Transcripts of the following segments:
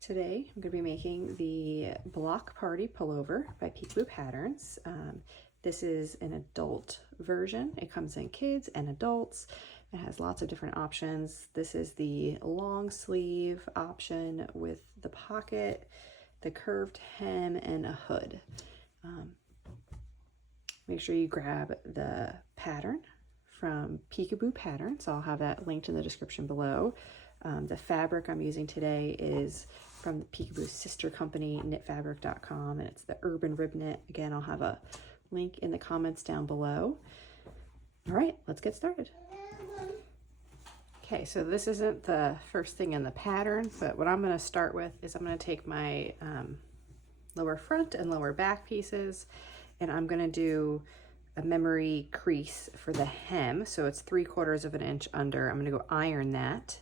Today I'm going to be making the Block Party Pullover by Peekaboo Patterns. This is an adult version. It comes in kids and adults. It has lots of different options. This is the long sleeve option with the pocket, the curved hem, and a hood. Make sure you grab the pattern from Peekaboo Patterns. I'll have that linked in the description below. The fabric I'm using today is from the Peekaboo's sister company, knitfabric.com, and it's the Urban Rib Knit. Again, I'll have a link in the comments down below. All right, let's get started. Okay, so this isn't the first thing in the pattern, but what I'm going to start with is I'm going to take my lower front and lower back pieces, and I'm going to do a memory crease for the hem. So it's 3/4 of an inch under. I'm going to go iron that.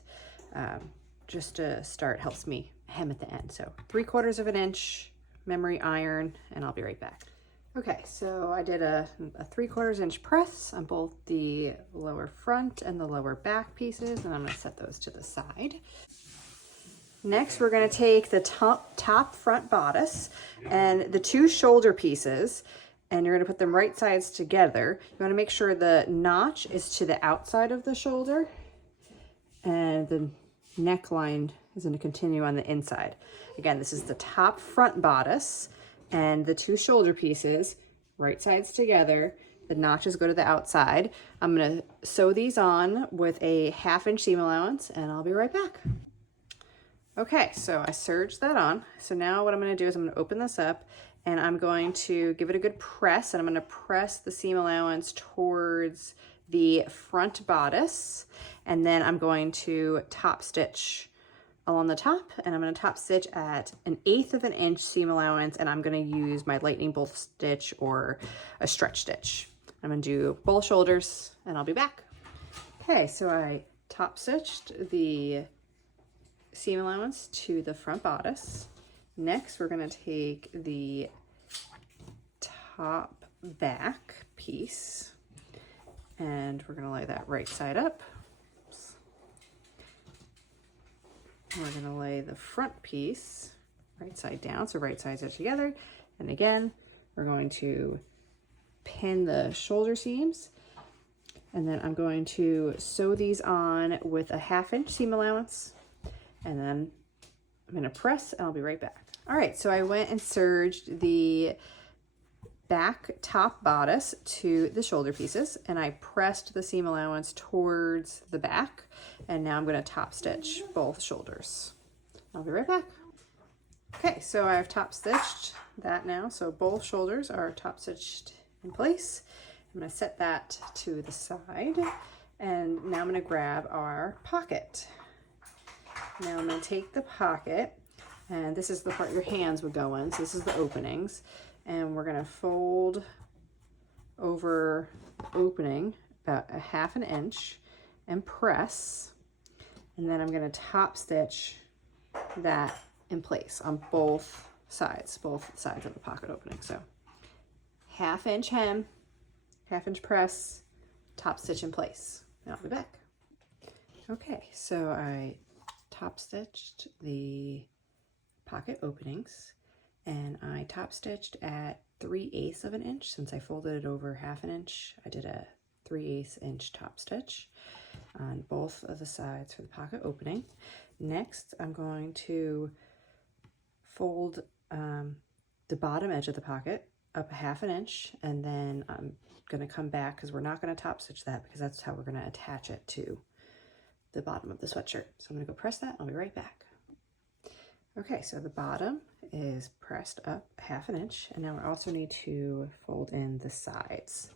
Just to start, helps me hem at the end. So 3/4 of an inch memory iron, and I'll be right back. Okay, so I did a 3/4 inch press on both the lower front and the lower back pieces, and I'm going to set those to the side. Next, we're going to take the top front bodice and the two shoulder pieces, and you're going to put them right sides together. You want to make sure the notch is to the outside of the shoulder, and the neckline is going to continue on the inside. Again, this is the top front bodice and the two shoulder pieces, right sides together. The notches go to the outside. I'm going to sew these on with a 1/2 inch seam allowance, and I'll be right back. Okay, so I serged that on. So now what I'm going to do is I'm going to open this up, and I'm going to give it a good press, and I'm going to press the seam allowance towards the front bodice, and then I'm going to top stitch along the top, and I'm going to top stitch at 1/8 of an inch seam allowance, and I'm going to use my lightning bolt stitch or a stretch stitch. I'm going to do both shoulders, and I'll be back. Okay, so I top stitched the seam allowance to the front bodice. Next, we're going to take the top back piece, and we're going to lay that right side up. Oops. We're going to lay the front piece right side down, so right sides are together. And again, we're going to pin the shoulder seams, and then I'm going to sew these on with a 1/2 inch seam allowance, and then I'm going to press, and I'll be right back. All right, so I went and serged the back top bodice to the shoulder pieces, and I pressed the seam allowance towards the back, and now I'm going to top stitch both shoulders. I'll be right back. Okay, so I've top stitched that now, so both shoulders are top stitched in place. I'm going to set that to the side, and now I'm going to grab our pocket. Now I'm going to take the pocket, and this is the part your hands would go in, so this is the openings. And we're going to fold over the opening about 1/2 inch and press. And then I'm going to top stitch that in place on both sides of the pocket opening. So 1/2 inch hem, 1/2 inch press, top stitch in place. And I'll be back. Okay, so I top stitched the pocket openings, and I top stitched at 3/8 of an inch. Since I folded it over 1/2 inch, I did a 3/8 inch top stitch on both of the sides for the pocket opening. Next, I'm going to fold the bottom edge of the pocket up 1/2 inch, and then I'm going to come back, because we're not going to top stitch that, because that's how we're going to attach it to the bottom of the sweatshirt. So I'm going to go press that, and I'll be right back. Okay, so the bottom is pressed up 1/2 inch, and now we also need to fold in the sides.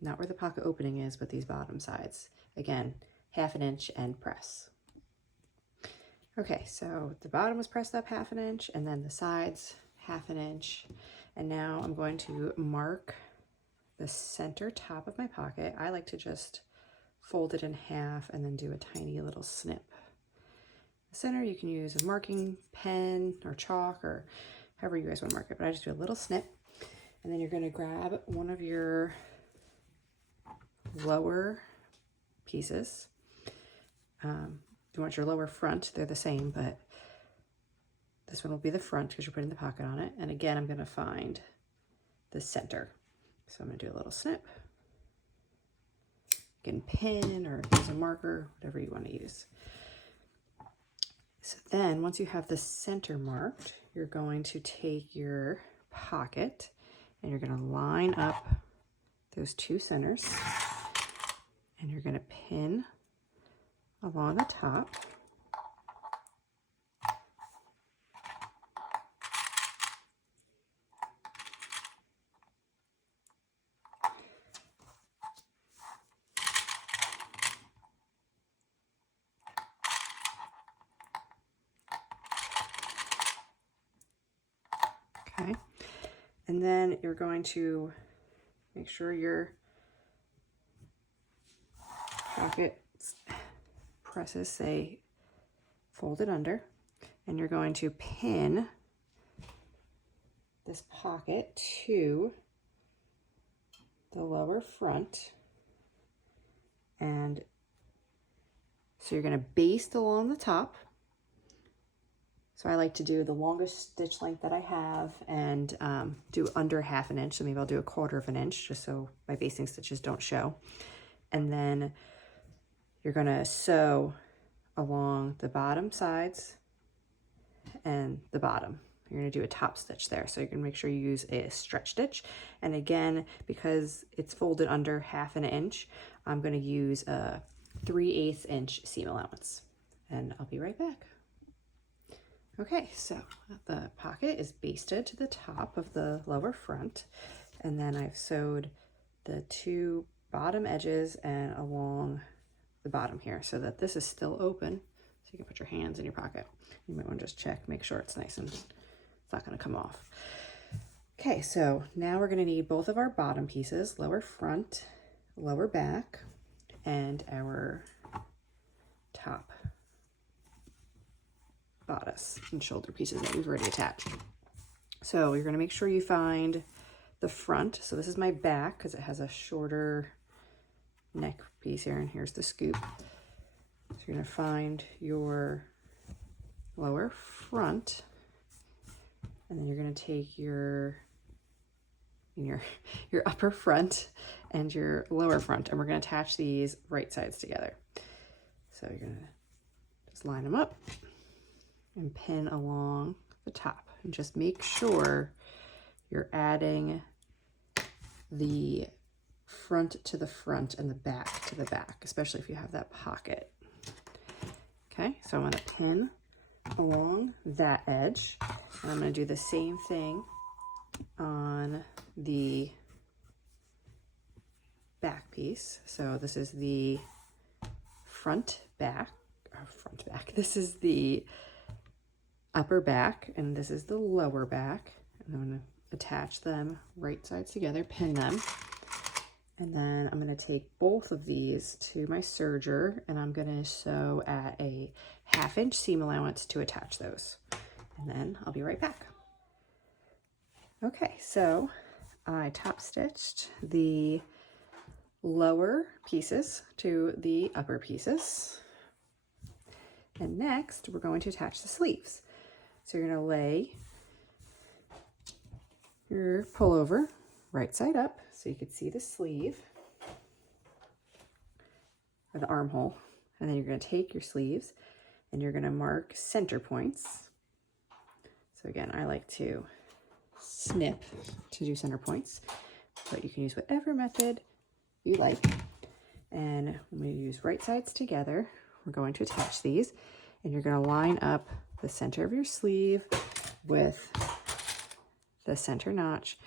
Not where the pocket opening is, but these bottom sides. Again, 1/2 inch and press. Okay, so the bottom was pressed up 1/2 inch, and then the sides 1/2 inch. And now I'm going to mark the center top of my pocket. I like to just fold it in half and then do a tiny little snip. Center, you can use a marking pen or chalk or however you guys want to mark it, but I just do a little snip. And then you're going to grab one of your lower pieces. You want your lower front, they're the same, but This one will be the front because you're putting the pocket on it. And again, I'm going to find the center. So I'm going to do a little snip. You can pin or use a marker, whatever you want to use. So then once you have the center marked, you're going to take your pocket and you're going to line up those two centers and you're going to pin along the top. Okay, and then you're going to make sure your pocket presses stay folded under, and you're going to pin this pocket to the lower front, and so you're going to baste along the top. So I like to do the longest stitch length that I have and do under 1/2 inch. So maybe I'll do 1/4 inch just so my basting stitches don't show. And then you're going to sew along the bottom sides and the bottom. You're going to do a top stitch there. So you can make sure you use a stretch stitch. And again, because it's folded under 1/2 inch, I'm going to use a 3/8 inch seam allowance. And I'll be right back. Okay, so the pocket is basted to the top of the lower front, and then I've sewed the two bottom edges and along the bottom here so that this is still open, so you can put your hands in your pocket. You might want to just check, make sure it's nice and it's not going to come off. Okay, so now we're going to need both of our bottom pieces, lower front, lower back, and our top bodice and shoulder pieces that we've already attached. So you're going to make sure you find the front. So this is my back because it has a shorter neck piece here, and here's the scoop. So you're going to find your lower front, and then you're going to take your upper front and your lower front, and we're going to attach these right sides together. So you're going to just line them up and pin along the top, and just make sure you're adding the front to the front and the back to the back, especially if you have that pocket. Okay, so I'm going to pin along that edge, and I'm going to do the same thing on the back piece. So this is the front back. This is the upper back, and this is the lower back. And I'm going to attach them right sides together, pin them, and then I'm going to take both of these to my serger, and I'm going to sew at a 1/2 inch seam allowance to attach those, and then I'll be right back. Okay, so I top stitched the lower pieces to the upper pieces, and next we're going to attach the sleeves. So you're going to lay your pullover right side up so you can see the sleeve or the armhole, and then you're going to take your sleeves and you're going to mark center points. So again, I like to snip to do center points, but you can use whatever method you like. And when we use right sides together, we're going to attach these, and you're going to line up the center of your sleeve with the center notch,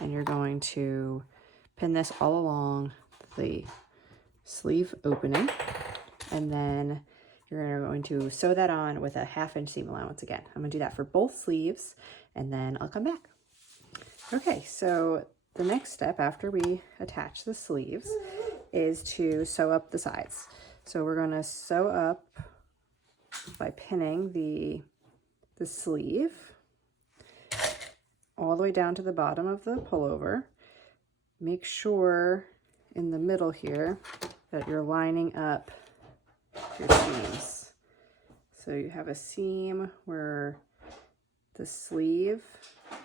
and you're going to pin this all along the sleeve opening, and then you're going to sew that on with a 1/2 inch seam allowance again. I'm going to do that for both sleeves, and then I'll come back. Okay, so the next step after we attach the sleeves is to sew up the sides. So we're going to sew up by pinning the sleeve all the way down to the bottom of the pullover. Make sure in the middle here that you're lining up your seams. So you have a seam where the sleeve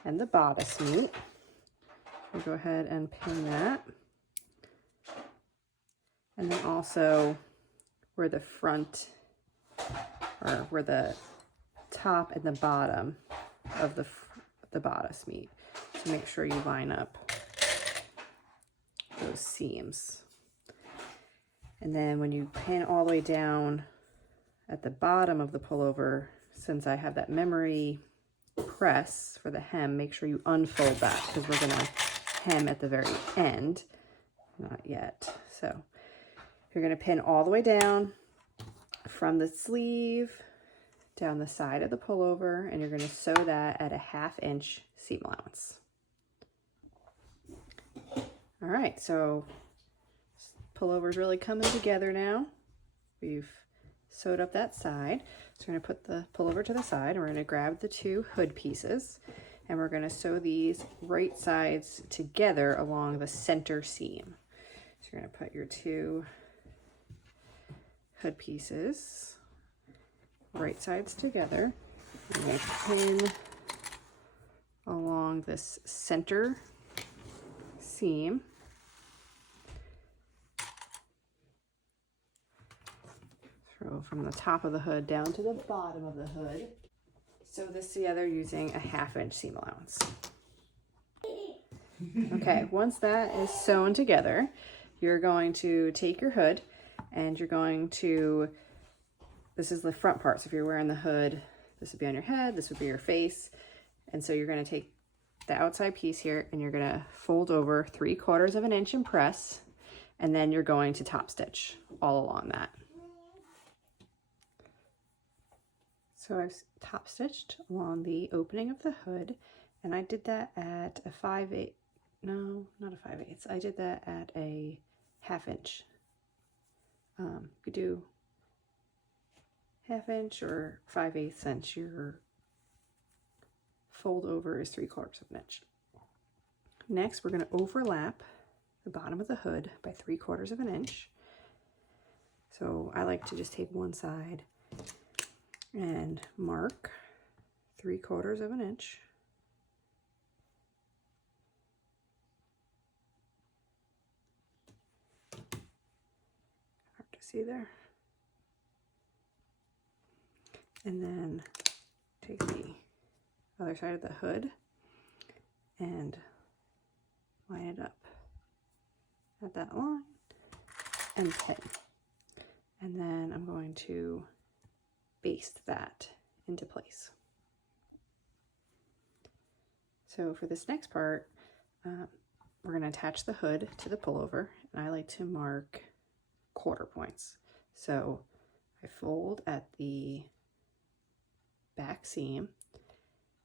and the bodice meet. We'll go ahead and pin that. And then also where the front, or where the top and the bottom of the bodice meet. So make sure you line up those seams. And then when you pin all the way down at the bottom of the pullover, since I have that memory press for the hem, make sure you unfold that, because we're gonna hem at the very end. Not yet. So you're gonna pin all the way down from the sleeve down the side of the pullover, and you're gonna sew that at a 1/2 inch seam allowance. All right, so pullover's really coming together now. We've sewed up that side. So we're gonna put the pullover to the side, and we're gonna grab the 2 hood pieces, and we're gonna sew these right sides together along the center seam. So you're gonna put your 2 hood pieces right sides together. You're gonna pin along this center seam. Throw from the top of the hood down to the bottom of the hood. Sew this together using a 1/2 inch seam allowance. Okay, once that is sewn together, you're going to take your hood and you're going to, this is the front part, so if you're wearing the hood, this would be on your head, this would be your face, and so you're going to take the outside piece here and you're going to fold over 3/4 of an inch and press, and then you're going to top stitch all along that. So I've top stitched along the opening of the hood, and I did that at a 5/8, no, not a 5/8, I did that at a 1/2 inch. You could do 1/2 inch or 5/8 since your fold over is 3/4 of an inch. Next, we're going to overlap the bottom of the hood by 3/4 of an inch. So I like to just take one side and mark 3/4 of an inch. Hard to see there. And then take the other side of the hood and line it up at that line and pin. And then I'm going to baste that into place. So for this next part, we're going to attach the hood to the pullover, and I like to mark 1/4 points. So I fold at the back seam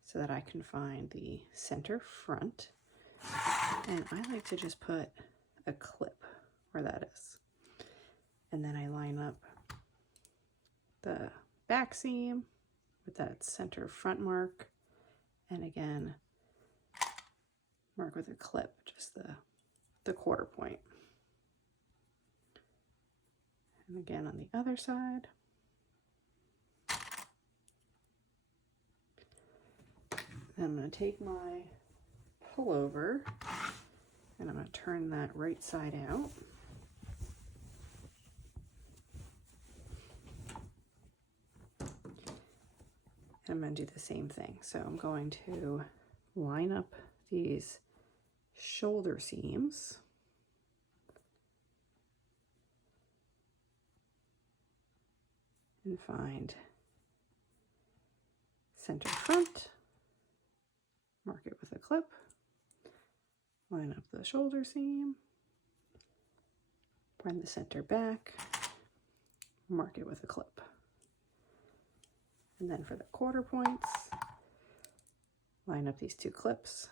so that I can find the center front, and I like to just put a clip where that is, and then I line up the back seam with that center front mark, and again mark with a clip just the 1/4 point, and again on the other side. Then I'm going to take my pullover and I'm going to turn that right side out. And I'm going to do the same thing. So I'm going to line up these shoulder seams. And find center front, mark it with a clip, line up the shoulder seam, find the center back, mark it with a clip. And then for the 1/4 points, line up these 2 clips,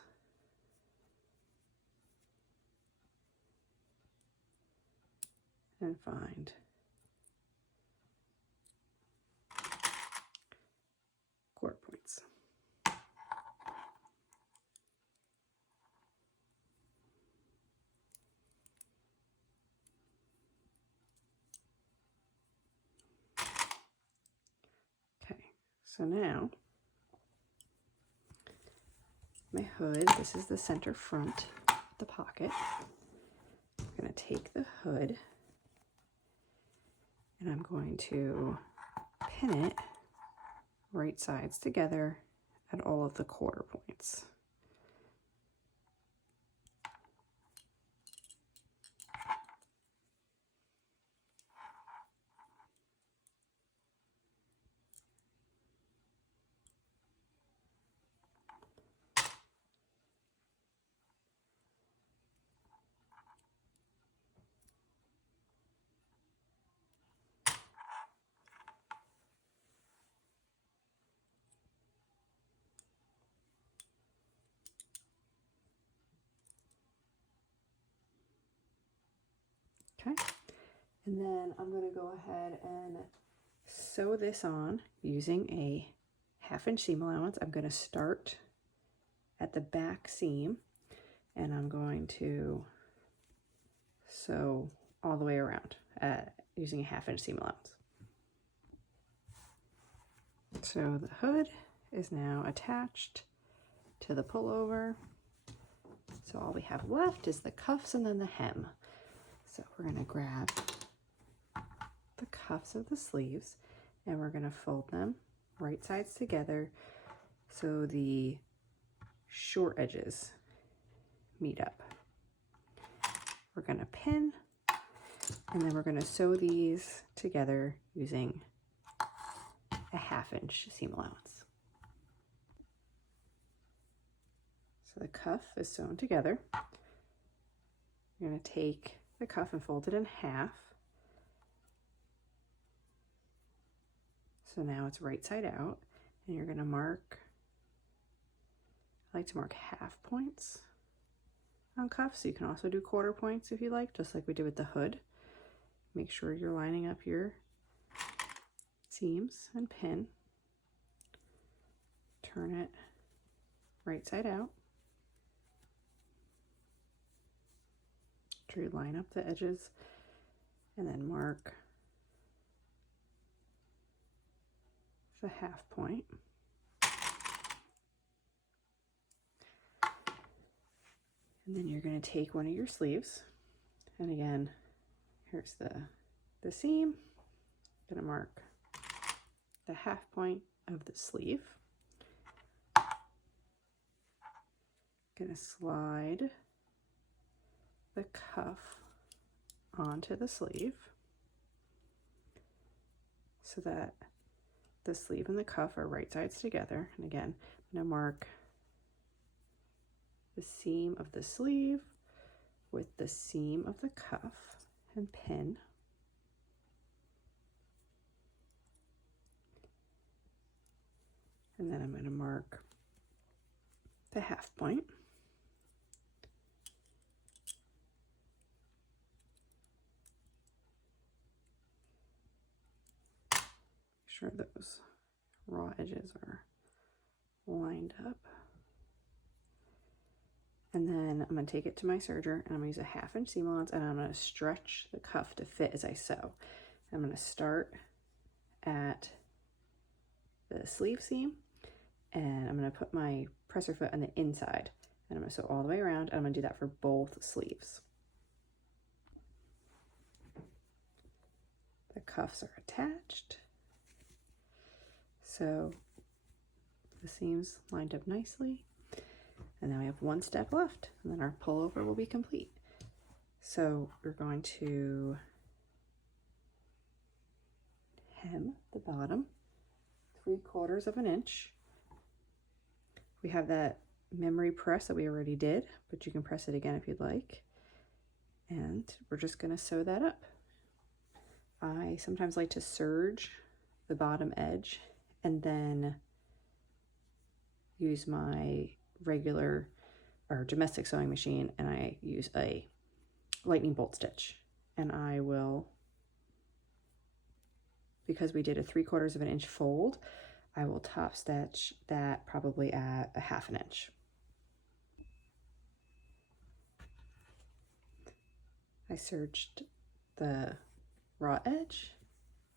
and find 1/4 points. Okay, so now hood, this is the center front, the pocket. I'm going to take the hood and I'm going to pin it right sides together at all of the quarter points. Okay, and then I'm going to go ahead and sew this on using a 1/2 inch seam allowance. I'm going to start at the back seam and I'm going to sew all the way around using a 1/2 inch seam allowance. So the hood is now attached to the pullover. So all we have left is the cuffs and then the hem. So we're going to grab the cuffs of the sleeves and we're going to fold them right sides together so the short edges meet up. We're going to pin and then we're going to sew these together using a 1/2 inch seam allowance. So the cuff is sewn together. You're going to take the cuff and fold it in half. So now it's right side out, and you're going to mark, I like to mark 1/2 points on cuffs. So you can also do 1/4 points if you like, just like we did with the hood. Make sure you're lining up your seams and pin. Turn it right side out. To line up the edges and then mark the 1/2 point. And then you're going to take one of your sleeves, and again, here's the seam. I'm going to mark the 1/2 point of the sleeve. Going to slide the cuff onto the sleeve so that the sleeve and the cuff are right sides together. And again, I'm going to mark the seam of the sleeve with the seam of the cuff and pin. And then I'm going to mark the 1/2 point. Sure those raw edges are lined up. And then I'm going to take it to my serger and I'm going to use a 1/2 inch seam allowance and I'm going to stretch the cuff to fit as I sew. I'm going to start at the sleeve seam and I'm going to put my presser foot on the inside and I'm going to sew all the way around, and I'm going to do that for both sleeves. The cuffs are attached. So the seams lined up nicely, and then we have one step left, and then our pullover will be complete. So we're going to hem the bottom 3/4 of an inch. We have that memory press that we already did, but you can press it again if you'd like. And we're just going to sew that up. I sometimes like to serge the bottom edge and then use my regular or domestic sewing machine, and I use a lightning bolt stitch. And I will, because we did a 3/4 of an inch fold, I will top stitch that probably at a 1/2 inch. I serged the raw edge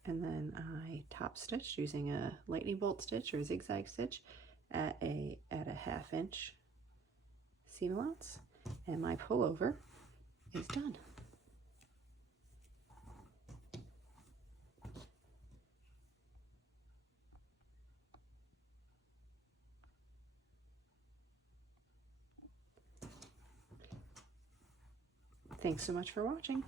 and then I top stitched using a lightning bolt stitch or a zigzag stitch at a 1/2 inch seam allowance, and my pullover is done. Thanks so much for watching.